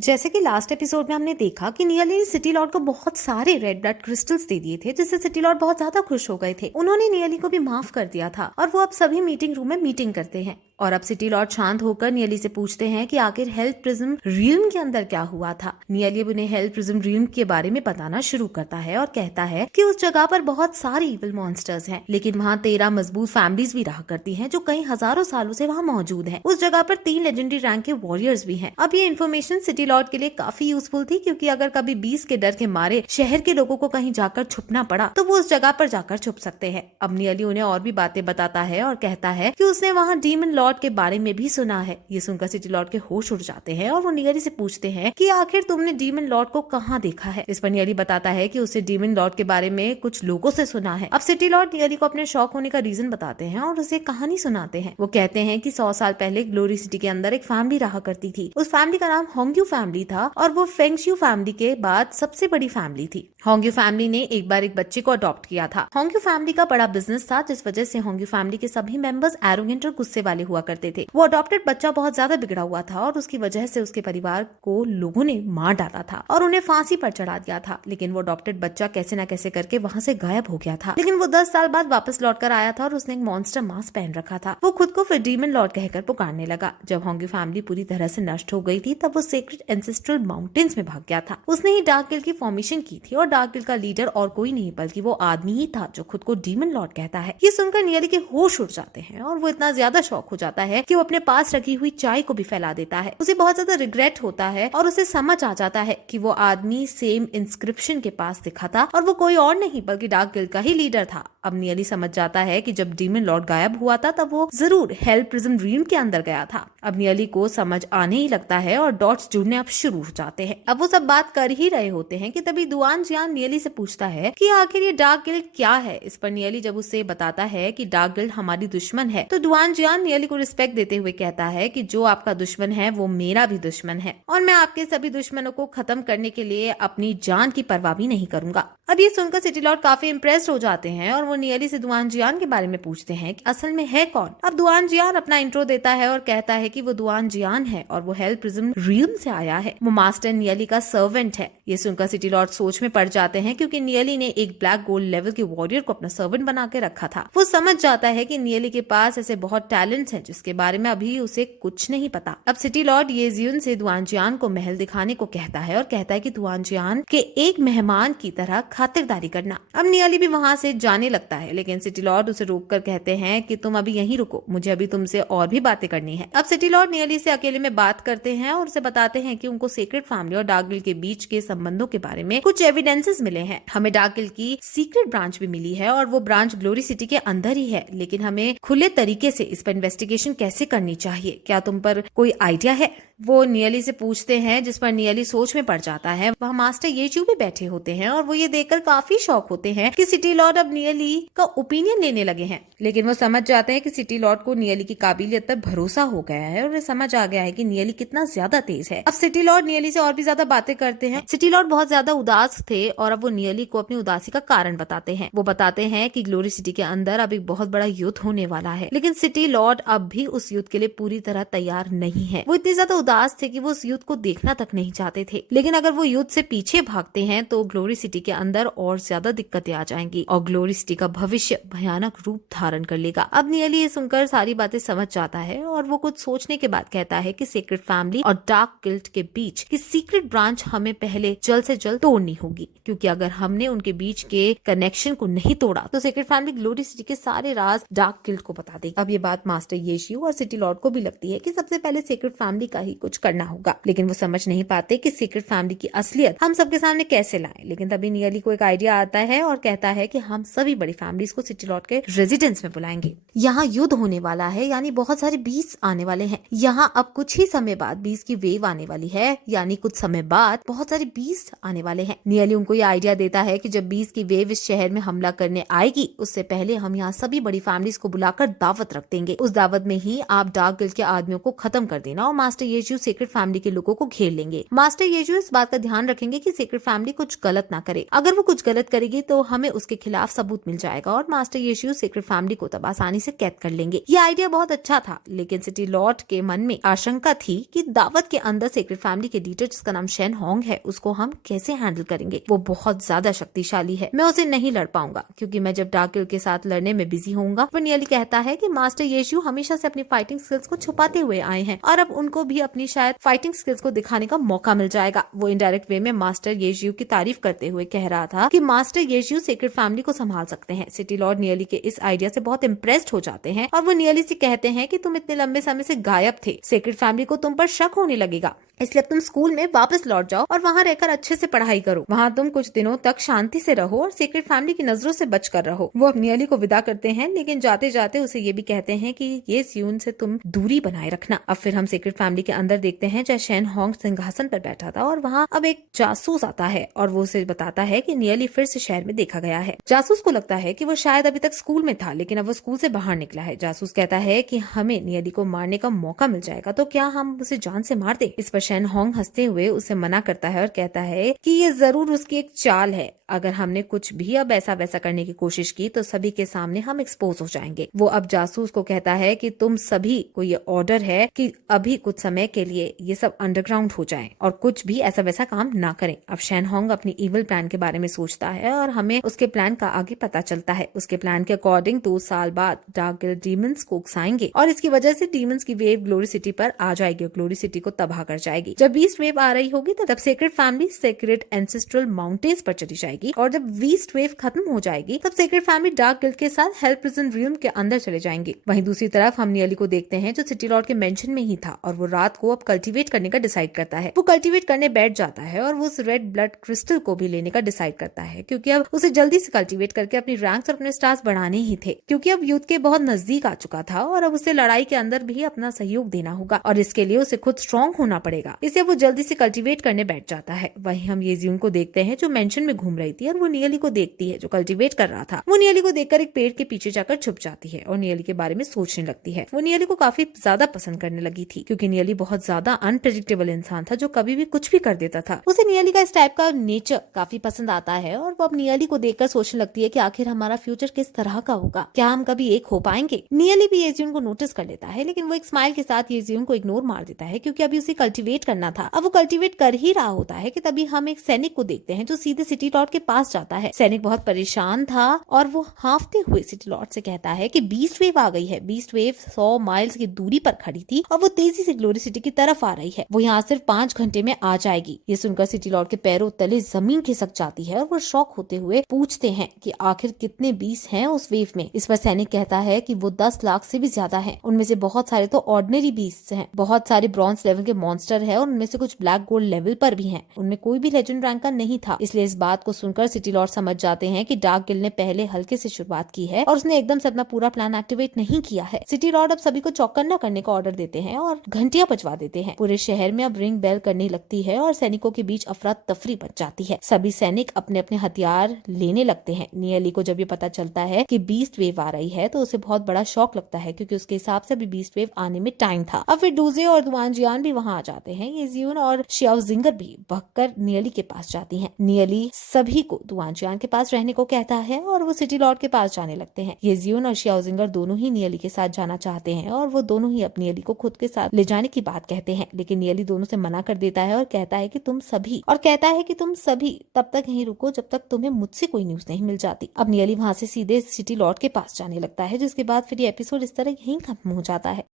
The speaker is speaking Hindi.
जैसे कि लास्ट एपिसोड में हमने देखा कि नियली ने सिटी लॉर्ड को बहुत सारे रेड ब्लड क्रिस्टल्स दे दिए थे, जिससे सिटी लॉर्ड बहुत ज्यादा खुश हो गए थे। उन्होंने नियली को भी माफ कर दिया था और वो अब सभी मीटिंग रूम में मीटिंग करते हैं। और अब सिटी लॉर्ड शांत होकर नियली से पूछते हैं कि आखिर हेल्थ प्रिज्म रियल्म के अंदर क्या हुआ था। नियली उन्हें हेल्थ प्रिज्म रियल्म के बारे में बताना शुरू करता है और कहता है कि उस जगह पर बहुत सारे इविल मॉन्स्टर्स हैं, लेकिन वहाँ 13 मजबूत फैमिलीज भी रहा करती हैं जो कई हजारों सालों से वहाँ मौजूद हैं। उस जगह पर 3 लेजेंडरी रैंक के वॉरियर्स भी हैं। अब ये इन्फॉर्मेशन सिटी लॉर्ड के लिए काफी यूजफुल थी, क्योंकि अगर कभी बीस के डर के मारे शहर के लोगों को कहीं जाकर छुपना पड़ा तो वो उस जगह पर जाकर छुप सकते हैं। अब नियली उन्हें और भी बातें बताता है और कहता है कि उसने वहाँ डीमन लॉर्ड के बारे में भी सुना है। ये सुनकर सिटी लॉर्ड के होश उड़ जाते हैं और वो नियली से पूछते हैं कि आखिर तुमने डीमन लॉर्ड को कहाँ देखा है। इस पर नियली बताता है कि उसे डीमन लॉर्ड के बारे में कुछ लोगों से सुना है। अब सिटी लॉर्ड नियली को अपने शौक होने का रीजन बताते हैं और उसे कहानी सुनाते हैं। वो कहते हैं कि 100 साल पहले ग्लोरी सिटी के अंदर एक फैमिली रहा करती थी। उस फैमिली का नाम होंग्यू फैमिली था और वो फेंगशियू फैमिली के बाद सबसे बड़ी फैमिली थी। होंग्यू फैमिली ने एक बार एक बच्चे को अडॉप्ट किया था। होंग्यू फैमिली का बड़ा बिजनेस था, जिस वजह से होंग्यू फैमिली के सभी मेंबर्स एरोगेंट और गुस्से वाले हुआ करते थे। वो अडॉप्टेड बच्चा बहुत ज्यादा बिगड़ा हुआ था और उसकी वजह से उसके परिवार को लोगों ने मार डाला था और उन्हें फांसी पर चढ़ा दिया था। लेकिन वो अडॉप्टेड बच्चा कैसे न कैसे करके वहाँ से गायब हो गया था। लेकिन वो 10 साल बाद वापस लौट कर आया था और उसने एक मॉन्स्टर मास्क पहन रखा था। वो खुद को फिर डीमन लॉर्ड कहकर पुकारने लगा। जब होंग्यू फैमिली पूरी तरह से नष्ट हो गई थी, तब वो सीक्रेट एंसेस्ट्रल माउंटेन्स में भाग गया था। उसने ही डार्क गिल्ड की फॉर्मेशन की थी और डार्क गिल्ड का लीडर और कोई नहीं बल्कि वो आदमी ही था जो खुद को डीमन लॉर्ड कहता है। ये सुनकर नियली के होश उड़ जाते हैं और वो इतना ज्यादा शॉक हो जाता है कि वो अपने पास रखी हुई चाय को भी फैला देता है। उसे बहुत ज्यादा रिग्रेट होता है और उसे समझ आ जाता है कि वो आदमी सेम इंस्क्रिप्शन के पास दिखा था और वो कोई और नहीं बल्कि डार्क गिल्ड का ही लीडर था। अब नियली समझ जाता है कि जब डीमन लॉर्ड गायब हुआ था तब वो जरूर हेल प्रिज्म ड्रीम के अंदर गया था। अब नियली को समझ आने ही लगता है और डॉट्स जुड़ने अब शुरू हो जाते हैं। अब वो सब बात कर ही रहे होते हैं कि तभी दुआन जियान नियली से पूछता है कि आखिर ये डार्क गिल्ड क्या है। इस पर नियली जब उसे बताता है कि डार्क गिल्ड हमारी दुश्मन है, तो दुआन जियान नियली को रिस्पेक्ट देते हुए कहता है कि जो आपका दुश्मन है वो मेरा भी दुश्मन है और मैं आपके सभी दुश्मनों को खत्म करने के लिए अपनी जान की परवाह भी नहीं करूंगा। अब ये सुनकर सिटी लॉर्ड काफी इम्प्रेस्ड हो जाते हैं और वो नियली से दुआन जियान के बारे में पूछते हैं कि असल में है कौन। अब दुआन जियान अपना इंट्रो देता है और कहता है कि वो दुआन जियान है और वो हेल प्रिज्म रियल्म से आया है। वो मास्टर नियली का सर्वेंट है। ये सुनकर सिटी लॉर्ड सोच में पड़ जाते हैं, क्योंकि नियली ने एक ब्लैक गोल्ड लेवल के वॉरियर को अपना सर्वेंट बना के रखा था। वो समझ जाता है कि नियली के पास ऐसे बहुत टैलेंट्स हैं जिसके बारे में अभी उसे कुछ नहीं पता। अब सिटी लॉर्ड ये जियुन से दुआन जियान को महल दिखाने को कहता है और कहता है कि दुआन जियान के एक मेहमान की तरह खातिरदारी करना। अब नियली भी वहाँ से जाने लगता है, लेकिन सिटी लॉर्ड उसे रोककर कहते हैं कि तुम अभी यहीं रुको, मुझे अभी तुमसे और भी बातें करनी है। अब सिटी लॉर्ड नियली से अकेले में बात करते हैं और उसे बताते हैं कि उनको सीक्रेट फैमिली और डार्क गिल्ड के बीच के संबंधों के बारे में कुछ एविडेंसेस मिले हैं। हमें डार्क गिल्ड की सीक्रेट ब्रांच भी मिली है और वो ब्रांच ग्लोरी सिटी के अंदर ही है, लेकिन हमें खुले तरीके से इस पर इन्वेस्टिगेशन कैसे करनी चाहिए, क्या तुम पर कोई आइडिया है। वो नियली से पूछते हैं, जिस पर नियली सोच में पड़ जाता है। वहाँ मास्टर येचू भी बैठे होते हैं और वो ये देखकर काफी शॉक होते हैं कि सिटी लॉर्ड अब नियली का ओपिनियन लेने लगे हैं। लेकिन वो समझ जाते हैं कि सिटी लॉर्ड को नियली की काबिलियत पर भरोसा हो गया है और उन्हें समझ आ गया है कि नियली कितना ज्यादा तेज है। अब सिटी लॉर्ड नियली से और भी ज्यादा बातें करते हैं। सिटी लॉर्ड बहुत ज्यादा उदास थे और अब वो नियली को अपनी उदासी का कारण बताते हैं। वो बताते हैं कि ग्लोरी सिटी के अंदर अब एक बहुत बड़ा युद्ध होने वाला है, लेकिन सिटी लॉर्ड अब भी उस युद्ध के लिए पूरी तरह तैयार नहीं है। वो इतनी ज्यादा उदास थे कि वो उस युद्ध को देखना तक नहीं चाहते थे, लेकिन अगर वो युद्ध से पीछे भागते हैं तो ग्लोरी सिटी के अंदर और ज्यादा दिक्कतें आ जाएंगी और ग्लोरी सिटी का भविष्य भयानक रूप धारण कर लेगा। अब नियली ये सुनकर सारी बातें समझ जाता है और वो कुछ सोचने के बाद कहता है कि सीक्रेट फैमिली और डार्क गिल्ड के बीच की सीक्रेट ब्रांच हमें पहले जल्द से जल्द तोड़नी होगी, क्योंकि अगर हमने उनके बीच के कनेक्शन को नहीं तोड़ा तो सीक्रेट फैमिली ग्लोरी सिटी के सारे राज डार्क गिल्ड को बता देगी। अब ये बात मास्टर येशियू और सिटी लॉर्ड को भी लगती है कि सबसे पहले सीक्रेट फैमिली का ही कुछ करना होगा, लेकिन वो समझ नहीं पाते कि सीक्रेट फैमिली की असलियत हम सबके सामने कैसे लाएं। लेकिन तभी नियली को एक आइडिया आता है और कहता है कि हम सभी बड़ी फैमिलीज को सिटी लॉर्ड के रेजिडेंस में बुलाएंगे। यहाँ युद्ध होने वाला है, यानी बहुत सारे बीस्ट आने वाले हैं। यहाँ अब कुछ ही समय बाद बीस्ट की वेव आने वाली है, यानी कुछ समय बाद बहुत सारे बीस्ट आने वाले हैं। नियली उनको ये आइडिया देता है कि जब बीस्ट की वेव इस शहर में हमला करने आएगी, उससे पहले हम यहाँ सभी बड़ी फैमिलीज को बुलाकर दावत रख देंगे। उस दावत में ही आप डार्क गिल्ड के आदमियों को खत्म कर देना और मास्टर ये येशू सेक्रेट फैमिली के लोगों को घेर लेंगे। मास्टर येशू इस बात का ध्यान रखेंगे कि सेक्रेट फैमिली कुछ गलत ना करे। अगर वो कुछ गलत करेगी तो हमें उसके खिलाफ सबूत मिल जाएगा और मास्टर येशू सेक्रेट फैमिली को तब आसानी से कैद कर लेंगे। ये आइडिया बहुत अच्छा था, लेकिन सिटी लॉर्ड के मन में आशंका थी कि दावत के अंदर सेक्रेट फैमिली के लीडर जिसका नाम शेन होंग है उसको हम कैसे हैंडल करेंगे। वो बहुत ज्यादा शक्तिशाली है, मैं उसे नहीं लड़ पाऊंगा क्योंकि मैं जब डार्क गिल्ड के साथ लड़ने में बिजी होऊंगा। वो नियली कहता है कि मास्टर येशू हमेशा से अपनी फाइटिंग स्किल्स को छुपाते हुए आए हैं और अब उनको भी अपनी शायद फाइटिंग स्किल्स को दिखाने का मौका मिल जाएगा। वो इनडायरेक्ट वे में मास्टर येशू की तारीफ करते हुए कह रहा था कि मास्टर येशू सेक्रेट फैमिली को संभाल सकते हैं। सिटी लॉर्ड नियली के इस आइडिया से बहुत इम्प्रेस्ड हो जाते हैं और वो नियली से कहते हैं कि तुम इतने लंबे समय से गायब थे, सेक्रेट फैमिली को तुम पर शक होने लगेगा, इसलिए अब तुम स्कूल में वापस लौट जाओ और वहाँ रहकर अच्छे से पढ़ाई करो। वहाँ तुम कुछ दिनों तक शांति से रहो और सेक्रेट फैमिली की नजरों से बचकर रहो। वो अपनी नियली को विदा करते हैं, लेकिन जाते जाते उसे ये भी कहते हैं कि ये सियून से तुम दूरी बनाए रखना। अब फिर हम सेक्रेट फैमिली के अंदर देखते हैं जहाँ शेन होंग सिंहासन पर बैठा था और वहाँ अब एक जासूस आता है और वो उसे बताता है कि नियली फिर से शहर में देखा गया है। जासूस को लगता है कि वो शायद अभी तक स्कूल में था, लेकिन अब वो स्कूल से बाहर निकला है। जासूस कहता है कि हमें नियली को मारने का मौका मिल जाएगा, तो क्या हम उसे जान से मार दे। इस पर शेन होंग हंसते हुए उसे मना करता है और कहता है कि ये जरूर उसकी एक चाल है। अगर हमने कुछ भी अब ऐसा वैसा करने की कोशिश की तो सभी के सामने हम एक्सपोज हो जाएंगे। वो अब जासूस को कहता है कि तुम सभी को ये ऑर्डर है कि अभी कुछ समय के लिए ये सब अंडरग्राउंड हो जाएं और कुछ भी ऐसा वैसा काम ना करें। अब शेन होंग अपनी इविल प्लान के बारे में सोचता है और हमें उसके प्लान का आगे पता चलता है। उसके प्लान के अकॉर्डिंग 2 साल बाद डार्क गिल्ड डीमंस को उकसाएंगे और इसकी वजह से डीमंस की वेव ग्लोरी सिटी पर आ जाएगी और ग्लोरी सिटी को तबाह कर जाएगी। जब बीस्ट वेव आ रही होगी तब secret family secret ancestral mountains पर चली जाएगी और जब बीस्ट वेव खत्म हो जाएगी तब सेक्रेट फैमिली डार्क गिल्ड के साथ हेल प्रिजन रियम के अंदर चले जाएंगे। वहीं दूसरी तरफ हम नियली को देखते हैं जो सिटी लॉर्ड के मेंशन में ही था और वो रात को अब कल्टीवेट करने का डिसाइड करता है। वो कल्टीवेट करने बैठ जाता है और वो उस रेड ब्लड क्रिस्टल को भी लेने का डिसाइड करता है क्योंकि अब उसे जल्दी से कल्टीवेट करके अपनी रैंक्स और अपने स्टार्स बढ़ाने ही थे, क्योंकि अब युद्ध के बहुत नजदीक आ चुका था और अब उसे लड़ाई के अंदर भी अपना सहयोग देना होगा और इसके लिए उसे खुद स्ट्रॉन्ग होना पड़ेगा। इसलिए वो जल्दी से कल्टीवेट करने बैठ जाता है। वहीं हम येजियुन को देखते हैं जो मेंशन में घूम रही थी और वो नियली को देखती है जो कल्टीवेट कर रहा था। वो नियली को देखकर एक पेड़ के पीछे जाकर छुप जाती है और नियली के बारे में सोचने लगती है। वो नियली को काफी ज्यादा पसंद करने लगी थी क्योंकि नियली बहुत ज्यादा अनप्रेडिक्टेबल इंसान था जो कभी भी कुछ भी कर देता था। उसे नियली का इस टाइप का नेचर काफी पसंद आता है और वो अब नियली को देखकर सोचने लगती है कि आखिर हमारा फ्यूचर किस तरह का होगा, क्या हम कभी एक हो पाएंगे। नियली भी येजियुन को नोटिस कर लेता है, लेकिन वो एक स्माइल के साथ येजियुन को इग्नोर मार देता है क्योंकि अभी उसे कल्टीवेट करना था। अब वो कल्टीवेट कर ही रहा होता है कि तभी हम एक सैनिक को देखते हैं जो सीधे सिटी लॉर्ड के पास जाता है। सैनिक बहुत परेशान था और वो हांफते हुए सिटी लॉर्ड से कहता है कि बीस्ट वेव आ गई है। बीस्ट वेव 100 माइल्स की दूरी पर खड़ी थी और वो तेजी से ग्लोरी सिटी की तरफ आ रही है। वो यहाँ सिर्फ 5 घंटे में आ जाएगी। ये सुनकर सिटी लॉर्ड के पैरों तले जमीन खिसक जाती है और वो शॉक होते हुए पूछते हैं कि आखिर कितने बीस्ट हैं उस वेव में। इस पर सैनिक कहता है कि वो 10 लाख से भी ज्यादा हैं। उनमें से बहुत सारे तो ऑर्डिनरी बीस्ट हैं, बहुत सारे ब्रॉन्ज लेवल के मॉन्स्टर है और उनमें से कुछ ब्लैक गोल्ड लेवल पर भी हैं। उनमें कोई भी लेजेंड रैंक का नहीं था। इसलिए इस बात को सुनकर सिटी लॉर्ड समझ जाते हैं कि डार्क गिल्ड ने पहले हल्के से शुरुआत की है और उसने एकदम से अपना पूरा प्लान एक्टिवेट नहीं किया है। सिटी लॉर्ड अब सभी को चौकन्ना करने का ऑर्डर देते हैं और घंटियां बजवा देते हैं। पूरे शहर में अब रिंग बेल करने लगती है और सैनिकों के बीच अफरा तफरी मच जाती है। सभी सैनिक अपने अपने हथियार लेने लगते हैं। नियली को जब ये पता चलता है कि बीस्ट वेव आ रही है तो उसे बहुत बड़ा शॉक लगता है क्योंकि उसके हिसाब से अभी बीस्ट वेव आने में टाइम था। अब फिर डूजे और दुआन जियान भी वहाँ आ जाते हैं। येजियुन और शियाओ जिंगर भी भगकर नियली के पास जाती हैं। नियली सभी को दुआन जियान के पास रहने को कहता है और वो सिटी लॉर्ड के पास जाने लगते हैं। येजियुन और शियाओ जिंगर दोनों ही नियली के साथ जाना चाहते हैं और वो दोनों ही अपनी नियली को खुद के साथ ले जाने की बात कहते हैं, लेकिन नियली दोनों से मना कर देता है और कहता है कि तुम सभी तब तक यहीं रुको जब तक तुम्हें मुझसे कोई न्यूज नहीं मिल जाती। अब नियली वहाँ से सीधे सिटी लॉर्ड के पास जाने लगता है, जिसके बाद फिर ये एपिसोड इस तरह यहीं खत्म हो जाता है।